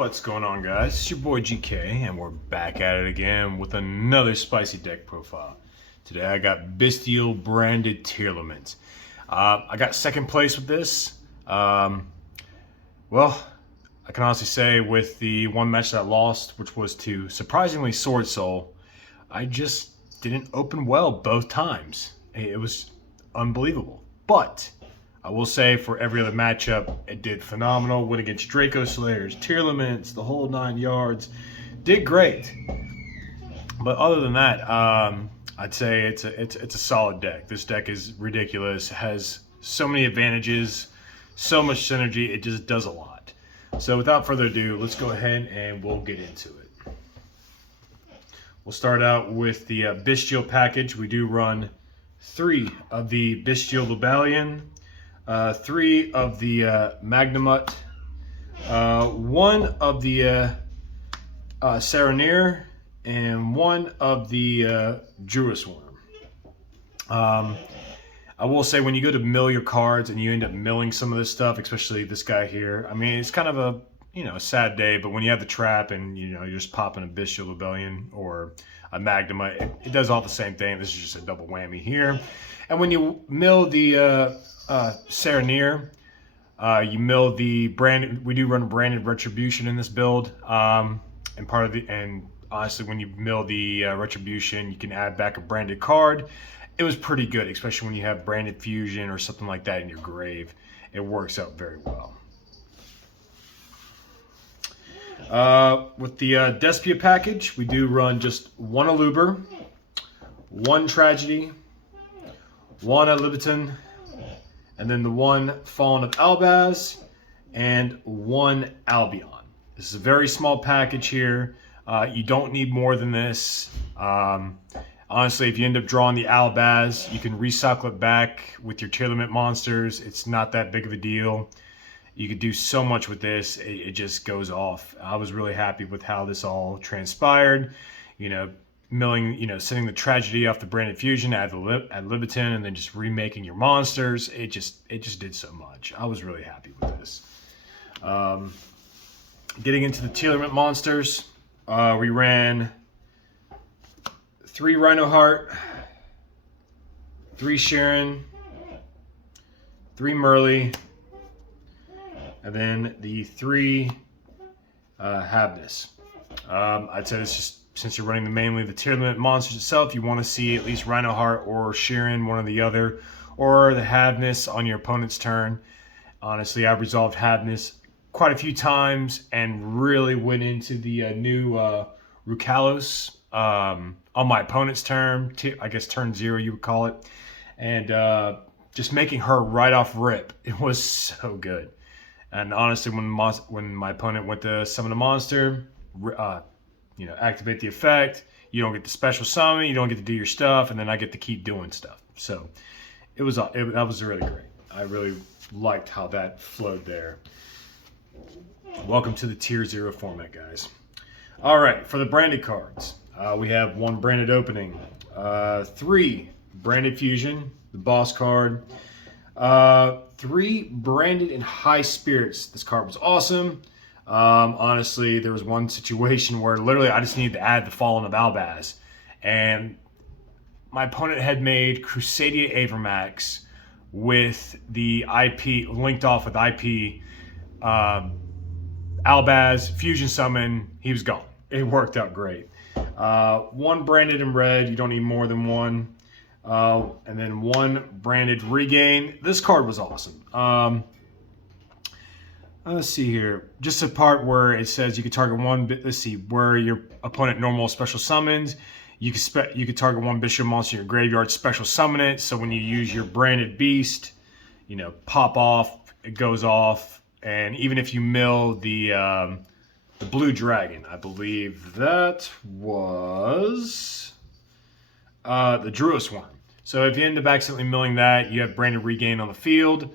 What's going on, guys? It's your boy GK, and we're back at it again with another spicy deck profile. Today I got Bystial Branded Tearlaments. I got second place with this. Well, I can honestly say with the one match that I lost, which was to surprisingly Sword Soul, I just didn't open well both times. It was unbelievable. But I will say for every other matchup, it did phenomenal. Went against Draco Slayers, Tearlaments, the whole 9 yards. Did great. But other than that, I'd say it's a solid deck. This deck is ridiculous. It has so many advantages, so much synergy. It just does a lot. So without further ado, let's go ahead and we'll get into it. We'll start out with the Bystial package. We do run 3 of the Bystial Lubalian, 3 of the Magnamut, 1 of the Saranir, and 1 of the Druisworm. I will say when you go to mill your cards and you end up milling some of this stuff, especially this guy here, I mean, it's kind of a a sad day, but when you have the trap and you're just popping a Bystial Rebellion or a Magnamut, it does all the same thing. This is just a double whammy here. And when you mill the Saranir, you mill the branded. We do run branded retribution in this build, and honestly, when you mill the retribution, you can add back a branded card. It was pretty good, especially when you have branded fusion or something like that in your grave. It works out very well. With the Despia package, we do run just 1 Aluber, 1 Tragedy, 1 Libiton, and then the 1 Fallen of Albaz, and 1 Albion. This is a very small package here. You don't need more than this. Honestly, if you end up drawing the Albaz, you can recycle it back with your Tearlament monsters. It's not that big of a deal. You could do so much with this. It just goes off. I was really happy with how this all transpired. Milling, sending the Tragedy off the branded fusion, add Libiton, and then just remaking your monsters. It just did so much. I was really happy with this. Getting into the Tearlament monsters, we ran 3 Rhinoheart, 3 Sharon, 3 Merly, and then the 3 Habnus. I'd say it's just, since you're running mainly the Tearlaments monsters itself, you want to see at least Rhinoheart or Sharon, one or the other, or the Habnus on your opponent's turn. Honestly, I've resolved Habnus quite a few times and really went into the new Rukalos on my opponent's turn, I guess turn 0 you would call it, and just making her right off rip. It was so good. And honestly, when my opponent went to summon a monster, activate the effect, you don't get the special summon, you don't get to do your stuff, and then I get to keep doing stuff. So that was really great. I really liked how that flowed there. Welcome to the Tier 0 format, guys. All right, for the branded cards, we have 1 branded opening, 3 branded fusion, the boss card, 3 branded and high spirits. This card was awesome. Honestly, there was one situation where literally I just needed to add the Fallen of Albaz, and my opponent had made Crusadia Avermax with the IP linked off with IP Albaz fusion summon. He was gone. It worked out great. 1 branded in red. You don't need more than 1. And then 1 branded regain. This card was awesome. Let's see here. Just a part where it says you can target 1. Let's see, where your opponent normal special summons, you could target 1 bishop monster in your graveyard, special summon it. So when you use your branded beast, pop off, it goes off. And even if you mill the blue dragon, I believe that was the Druisworm. So if you end up accidentally milling that, you have branded regain on the field.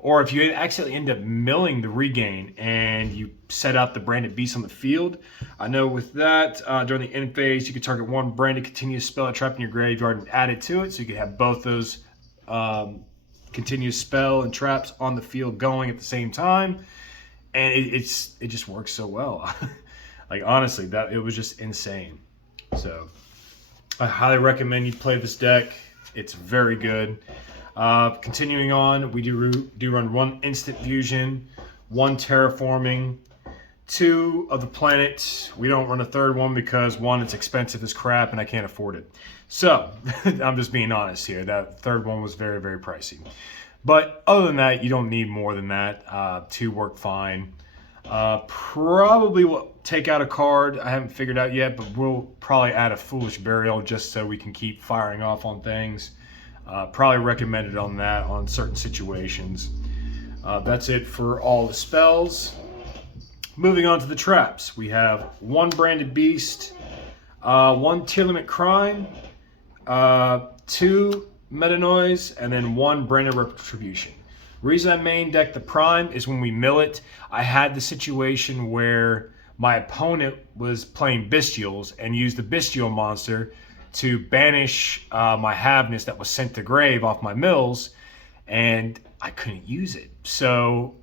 Or if you accidentally end up milling the regain and you set out the branded beast on the field, I know with that, during the end phase, you can target 1 branded continuous spell trap in your graveyard and add it to it. So you can have both those continuous spell and traps on the field going at the same time. and it just works so well. Like honestly, that it was just insane. So I highly recommend you play this deck. It's very good. Continuing on, we do run 1 instant fusion, 1 terraforming, 2 of the planets. We don't run a 3rd one because 1, it's expensive as crap and I can't afford it. So I'm just being honest here. That 3rd one was very, very pricey. But other than that, you don't need more than that. 2 work fine. Probably will take out a card. I haven't figured out yet, but we'll probably add a Foolish Burial just so we can keep firing off on things. Probably recommended on that on certain situations. That's it for all the spells. Moving on to the traps, we have 1 Branded Beast, 1 Tearlament Crime, 2 Meta Noise, and then 1 Branded Retribution. Reason I main deck the Prime is when we mill it, I had the situation where my opponent was playing Bystials and used the Bystial monster to banish my Havness that was sent to grave off my mills, and I couldn't use it. So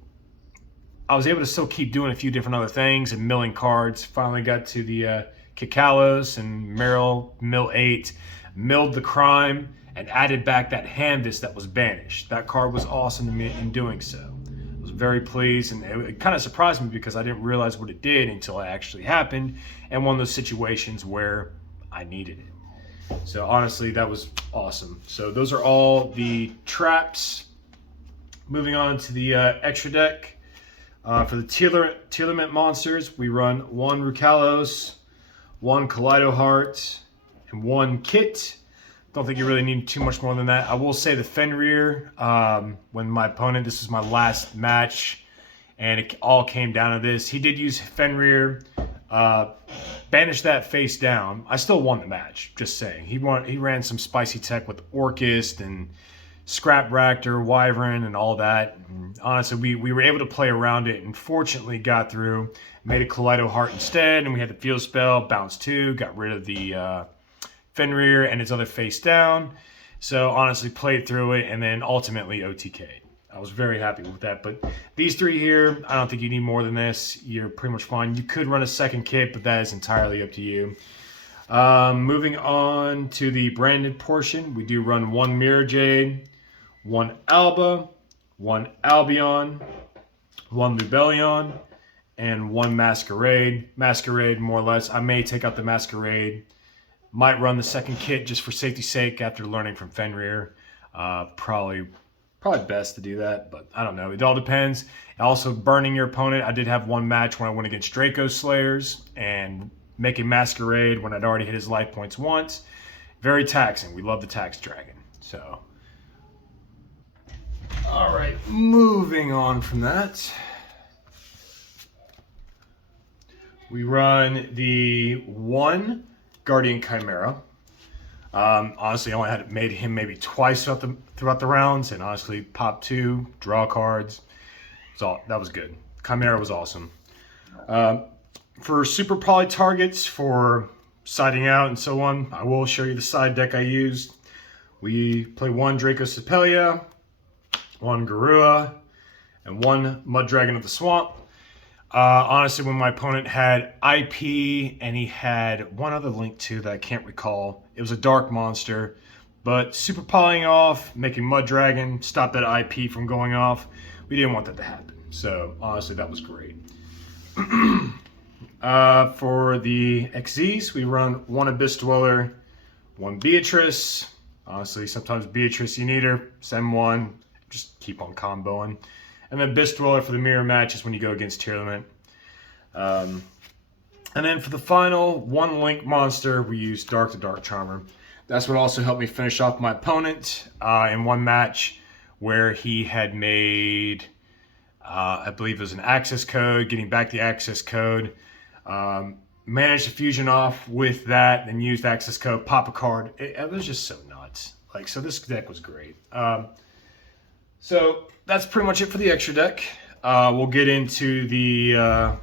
I was able to still keep doing a few different other things and milling cards. Finally got to the Kikalos and Merrill, mill 8, milled the Crime, and added back that Havness that was banished. That card was awesome to me in doing so. I was very pleased, and it kind of surprised me because I didn't realize what it did until it actually happened, and one of those situations where I needed it. So honestly, that was awesome. So those are all the traps. Moving on to the extra deck. For the Tearlament monsters, we run 1 Rukalos, 1 Kaleido Heart, and 1 Kit. Don't think you really need too much more than that. I will say the Fenrir, when my opponent, this was my last match, and it all came down to this. He did use Fenrir, banished that face down. I still won the match, just saying. He ran some spicy tech with Orchist and Scrap Raptor, Wyvern, and all that. And honestly, we were able to play around it and fortunately got through. Made a Kaleido Heart instead, and we had the Field Spell, bounce 2, got rid of the Fenrir and its other face down. So honestly, played through it and then ultimately OTK'd. I was very happy with that. But these 3 here, I don't think you need more than this. You're pretty much fine. You could run a second kit, but that is entirely up to you. Moving on to the branded portion, we do run 1 Mirror Jade, 1 Alba, 1 Albion, 1 Lubellion, and 1 Masquerade. Masquerade, more or less. I may take out the Masquerade. Might run the second kit just for safety's sake after learning from Fenrir. Probably best to do that, but I don't know. It all depends. Also, burning your opponent. I did have 1 match when I went against Draco Slayers and making Masquerade when I'd already hit his life points once. Very taxing. We love the Tax Dragon. So, all right, moving on from that. We run the 1 Guardian Chimera. Honestly, I only had made him maybe twice throughout the rounds, and honestly, pop 2, draw cards. That was good. Chimera was awesome. For super poly targets, for siding out and so on, I will show you the side deck I used. We play 1 Draco Sepelia, 1 Garua, and 1 Mud Dragon of the Swamp. Honestly, when my opponent had IP and he had one other link too that I can't recall, it was a dark monster, but super polying off, making Mud Dragon, stop that IP from going off. We didn't want that to happen. So honestly, that was great. For the XZs, we run 1 Abyss Dweller, 1 Beatrice. Honestly, sometimes Beatrice, you need her, send 1, just keep on comboing. And then Abyss Dweller for the mirror matches when you go against Tearlament. And then for the final 1 Link monster, we use Dark to Dark Charmer. That's what also helped me finish off my opponent in 1 match where he had made, I believe it was an access code, getting back the access code. Managed to fusion off with that, then used access code, pop a card. It was just so nuts. Like, so this deck was great. So that's pretty much it for the extra deck. We'll get into the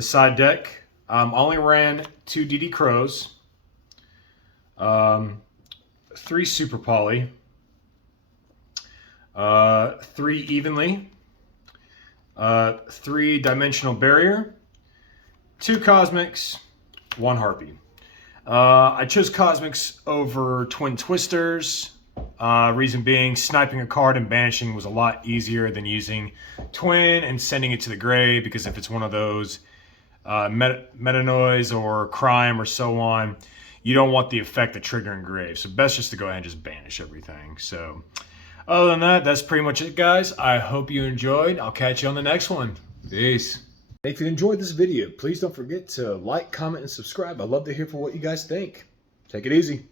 side deck. Only ran 2 DD Crows, 3 Super Poly, 3 Evenly, 3-dimensional barrier, 2 cosmics, 1 harpy. I chose cosmics over twin twisters. Reason being, sniping a card and banishing was a lot easier than using twin and sending it to the grave, because if it's one of those meta noise or crime or so on, you don't want the effect of triggering grave. So best just to go ahead and just banish everything. So other than that, that's pretty much it, guys. I hope you enjoyed. I'll catch you on the next one. Peace. If you enjoyed this video, please don't forget to like, comment, and subscribe. I'd love to hear what you guys think. Take it easy.